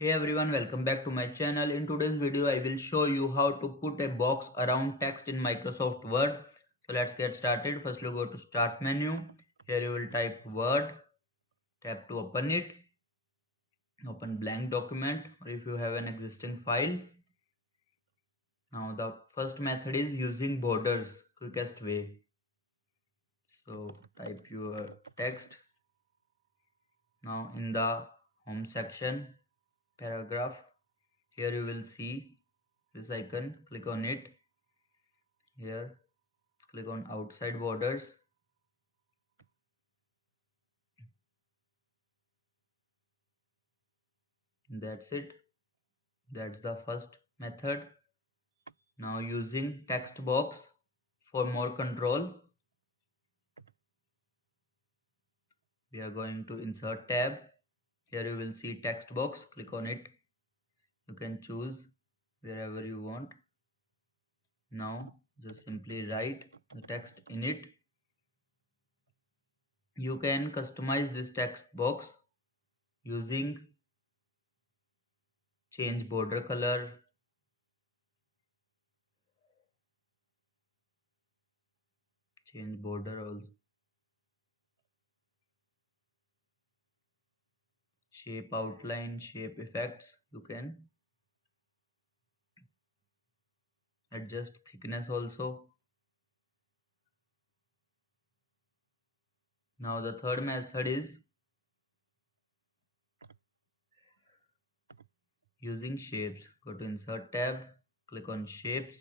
Hey everyone, welcome back to my channel. In today's video, I will show you how to put a box around text in Microsoft Word. So let's get started. First, you go to Start menu. Here you will type Word. Tap to open it. Open blank document, or if you have an existing file. Now the first method is using borders, quickest way. So type your text. Now in the home section, paragraph, here you will see this icon. Click on it. Here click on outside borders. That's it. That's the first method. Now using text box for more control, we are going to insert tab. Here you will see text box. Click on it. You can choose wherever you want. Now just simply write the text in it. You can customize this text box using change border color, change border also, shape outline, shape effects. You can adjust thickness also. Now the third method is using shapes. Go to insert tab, click on shapes.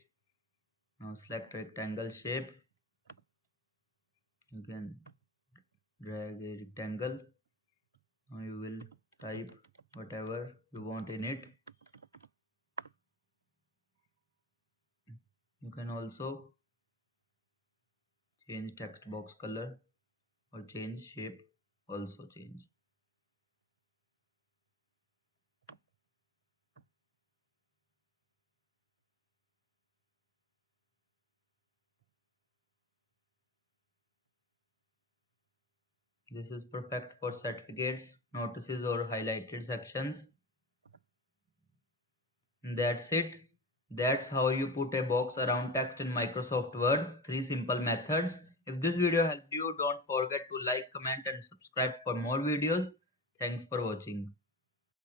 Now select rectangle shape. You can drag a rectangle. Now you will type whatever you want in it. You can also change text box color or change shape, also change. This is perfect for certificates, notices or highlighted sections. And that's it. That's how you put a box around text in Microsoft Word. 3 simple methods. If this video helped you, don't forget to like, comment and subscribe for more videos. Thanks for watching.